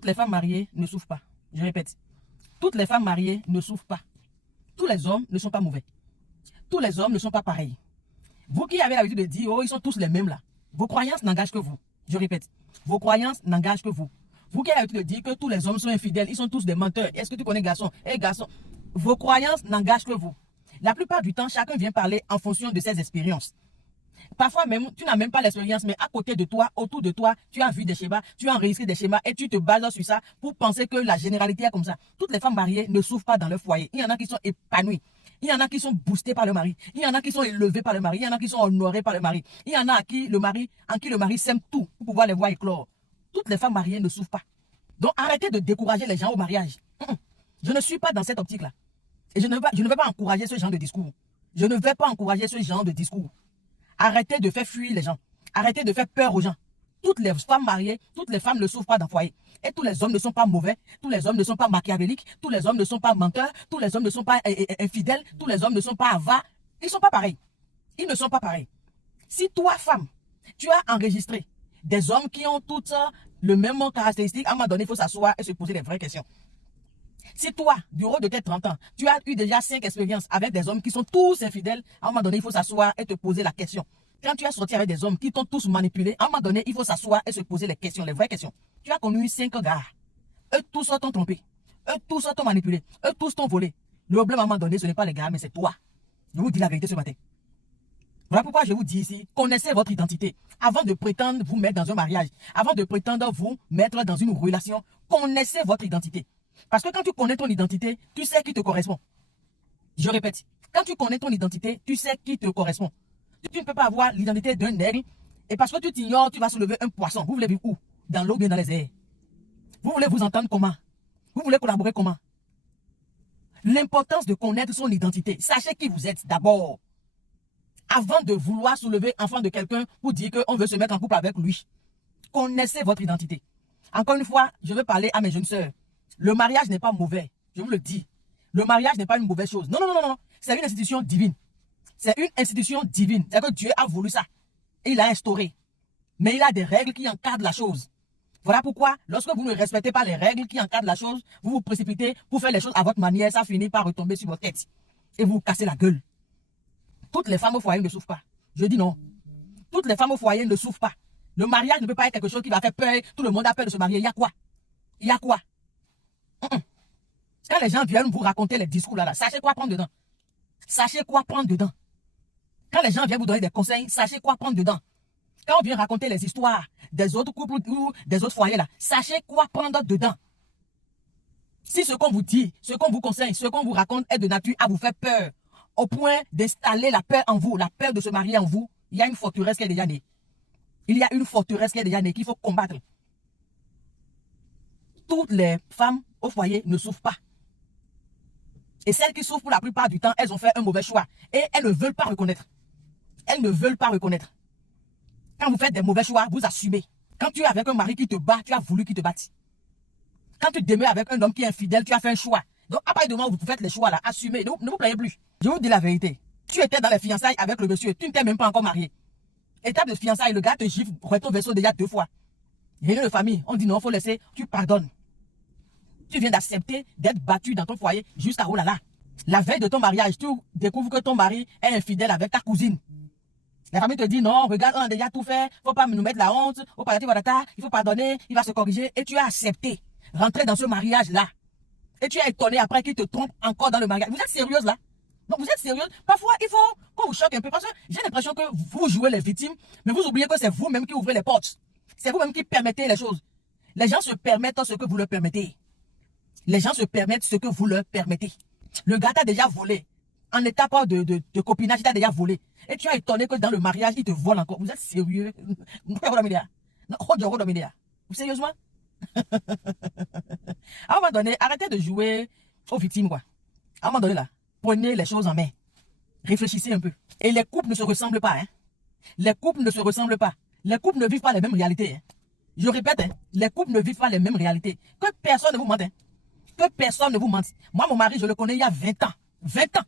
toutes les femmes mariées ne souffrent pas. Je répète, toutes les femmes mariées ne souffrent pas. Tous les hommes ne sont pas mauvais. Tous les hommes ne sont pas pareils. Vous qui avez l'habitude de dire, oh, ils sont tous les mêmes là. Vos croyances n'engagent que vous. Je répète, vos croyances n'engagent que vous. Vous qui avez l'habitude de dire que tous les hommes sont infidèles, ils sont tous des menteurs. Est-ce que tu connais garçon? Eh garçon, vos croyances n'engagent que vous. La plupart du temps, chacun vient parler en fonction de ses expériences. Parfois même, tu n'as même pas l'expérience, mais à côté de toi, autour de toi, tu as vu des schémas, tu as enregistré des schémas et tu te bases sur ça pour penser que la généralité est comme ça. Toutes les femmes mariées ne souffrent pas dans leur foyer. Il y en a qui sont épanouies. Il y en a qui sont boostées par le mari. Il y en a qui sont élevées par le mari. Il y en a qui sont honorées par le mari. Il y en a en qui le mari sème tout pour pouvoir les voir éclore. Toutes les femmes mariées ne souffrent pas. Donc arrêtez de décourager les gens au mariage. Je ne suis pas dans cette optique-là. Et je ne vais pas encourager ce genre de discours. Je ne vais pas encourager ce genre de discours. Arrêtez de faire fuir les gens. Arrêtez de faire peur aux gens. Toutes les femmes mariées, toutes les femmes ne souffrent pas d'un foyer. Et tous les hommes ne sont pas mauvais. Tous les hommes ne sont pas machiavéliques. Tous les hommes ne sont pas menteurs. Tous les hommes ne sont pas infidèles. Tous les hommes ne sont pas avares. Ils ne sont pas pareils. Ils ne sont pas pareils. Si toi, femme, tu as enregistré des hommes qui ont toutes le même caractéristique, à un moment donné, il faut s'asseoir et se poser des vraies questions. Si toi, du haut de tes 30 ans, tu as eu déjà 5 expériences avec des hommes qui sont tous infidèles, à un moment donné, il faut s'asseoir et te poser la question. Quand tu as sorti avec des hommes qui t'ont tous manipulé, à un moment donné, il faut s'asseoir et se poser les questions, les vraies questions. Tu as connu 5 gars. Eux tous t'ont trompé. Eux tous t'ont manipulé. Eux tous t'ont volé. Le problème à un moment donné, ce n'est pas les gars, mais c'est toi. Je vous dis la vérité ce matin. Voilà pourquoi je vous dis ici, connaissez votre identité. Avant de prétendre vous mettre dans un mariage, avant de prétendre vous mettre dans une relation, connaissez votre identité. Parce que quand tu connais ton identité, tu sais qui te correspond. Je répète, quand tu connais ton identité, tu sais qui te correspond. Tu ne peux pas avoir l'identité d'un aigle et parce que tu t'ignores, tu vas soulever un poisson. Vous voulez vivre où? Dans l'eau ou bien dans les airs? Vous voulez vous entendre comment? Vous voulez collaborer comment? L'importance de connaître son identité. Sachez qui vous êtes d'abord. Avant de vouloir soulever enfant de quelqu'un pour dire qu'on veut se mettre en couple avec lui. Connaissez votre identité. Encore une fois, je veux parler à mes jeunes sœurs. Le mariage n'est pas mauvais. Je vous le dis. Le mariage n'est pas une mauvaise chose. Non, non, non, non. C'est une institution divine. C'est une institution divine. C'est que Dieu a voulu ça. Et il l'a instauré. Mais il a des règles qui encadrent la chose. Voilà pourquoi, lorsque vous ne respectez pas les règles qui encadrent la chose, vous vous précipitez pour faire les choses à votre manière, ça finit par retomber sur votre tête. Et vous vous cassez la gueule. Toutes les femmes au foyer ne souffrent pas. Je dis non. Toutes les femmes au foyer ne souffrent pas. Le mariage ne peut pas être quelque chose qui va faire peur. Tout le monde a peur de se marier. Il y a quoi? Il y a quoi? Quand les gens viennent vous raconter les discours là, sachez quoi prendre dedans. Sachez quoi prendre dedans. Quand les gens viennent vous donner des conseils, sachez quoi prendre dedans. Quand on vient raconter les histoires des autres couples ou des autres foyers là, sachez quoi prendre dedans. Si ce qu'on vous dit, ce qu'on vous conseille, ce qu'on vous raconte est de nature à vous faire peur, au point d'installer la peur en vous, la peur de se marier en vous, il y a une forteresse qui est déjà née. Il y a une forteresse qui est déjà née qu'il faut combattre. Toutes les femmes au foyer ne souffrent pas. Et celles qui souffrent pour la plupart du temps, elles ont fait un mauvais choix. Et elles ne veulent pas reconnaître. Elles ne veulent pas reconnaître. Quand vous faites des mauvais choix, vous assumez. Quand tu es avec un mari qui te bat, tu as voulu qu'il te batte. Quand tu demeures avec un homme qui est infidèle, tu as fait un choix. Donc, à partir du moment où vous faites les choix là, assumez. Ne vous plaignez plus. Je vous dis la vérité. Tu étais dans les fiançailles avec le monsieur. Tu ne t'es même pas encore marié. Étape de fiançailles, le gars te gifle, retourne vaisseau déjà 2 fois. Réunion de famille, on dit non, il faut laisser, tu pardonnes. Tu viens d'accepter d'être battu dans ton foyer jusqu'à oh là là. La veille de ton mariage, tu découvres que ton mari est infidèle avec ta cousine. La famille te dit non, regarde, on a déjà tout fait, faut pas nous mettre la honte, il faut pardonner, il va se corriger. Et tu as accepté rentrer dans ce mariage-là. Et tu es étonné après qu'il te trompe encore dans le mariage. Vous êtes sérieuse là? Non, vous êtes sérieuse? Parfois, il faut qu'on vous choque un peu parce que j'ai l'impression que vous jouez les victimes, mais vous oubliez que c'est vous-même qui ouvrez les portes. C'est vous-même qui permettez les choses. Les gens se permettent ce que vous leur permettez. Les gens se permettent ce que vous leur permettez. Le gars t'a déjà volé. En étape de copinage, il t'a déjà volé. Et tu as étonné que dans le mariage, il te vole encore. Vous êtes sérieux? Sérieusement? À un moment donné, arrêtez de jouer aux victimes, quoi. À un moment donné, là, prenez les choses en main. Réfléchissez un peu. Et les couples ne se ressemblent pas, hein. Les couples ne se ressemblent pas. Les couples ne vivent pas les mêmes réalités, hein. Je répète, hein, les couples ne vivent pas les mêmes réalités. Que personne ne vous mente, hein. Que personne ne vous mente. Moi, mon mari, je le connais il y a 20 ans. 20 ans.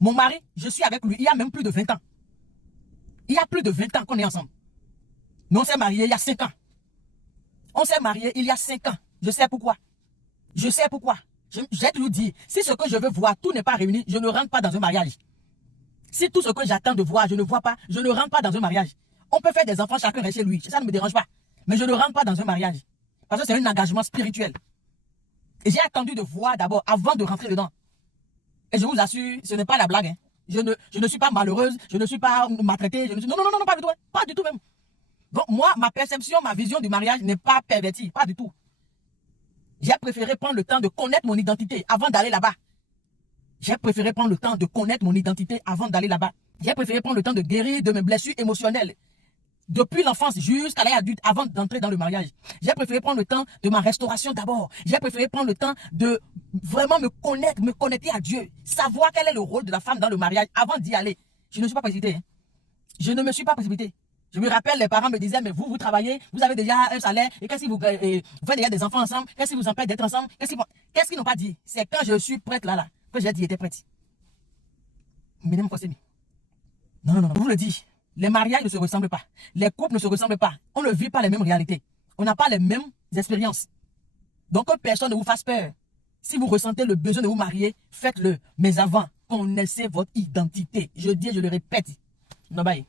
Mon mari, je suis avec lui il y a même plus de 20 ans. Il y a plus de 20 ans qu'on est ensemble. Mais on s'est mariés il y a 5 ans. On s'est marié il y a 5 ans. Je sais pourquoi. Je sais pourquoi. J'ai toujours dit, si ce que je veux voir, tout n'est pas réuni, je ne rentre pas dans un mariage. Si tout ce que j'attends de voir, je ne vois pas, je ne rentre pas dans un mariage. On peut faire des enfants, chacun reste chez lui. Ça ne me dérange pas. Mais je ne rentre pas dans un mariage. Parce que c'est un engagement spirituel. Et j'ai attendu de voir d'abord, avant de rentrer dedans. Et je vous assure, ce n'est pas la blague. Hein. Je ne suis pas malheureuse, je ne suis pas maltraitée. Non, non, non, non, pas du tout. Hein. Pas du tout même. Donc moi, ma perception, ma vision du mariage n'est pas pervertie. Pas du tout. J'ai préféré prendre le temps de connaître mon identité avant d'aller là-bas. J'ai préféré prendre le temps de connaître mon identité avant d'aller là-bas. J'ai préféré prendre le temps de guérir de mes blessures émotionnelles. Depuis l'enfance jusqu'à l'âge adulte, avant d'entrer dans le mariage. J'ai préféré prendre le temps de ma restauration d'abord. J'ai préféré prendre le temps de vraiment me connaître, me connecter à Dieu. Savoir quel est le rôle de la femme dans le mariage avant d'y aller. Je ne me suis pas précipité. Hein. Je ne me suis pas précipité. Je me rappelle, les parents me disaient, mais vous travaillez, vous avez déjà un salaire, et qu'est-ce que vous faites déjà des enfants ensemble, qu'est-ce qui vous empêche d'être ensemble, qu'est-ce qu'ils n'ont pas dit? C'est quand je suis prête là, que j'ai dit, j'étais prête. Mais non, non, non, non, je vous le dis, les mariages ne se ressemblent pas, les couples ne se ressemblent pas, on ne vit pas les mêmes réalités, on n'a pas les mêmes expériences. Donc que personne ne vous fasse peur. Si vous ressentez le besoin de vous marier, faites-le. Mais avant, connaissez votre identité. Je dis et je le répète. Non, bye.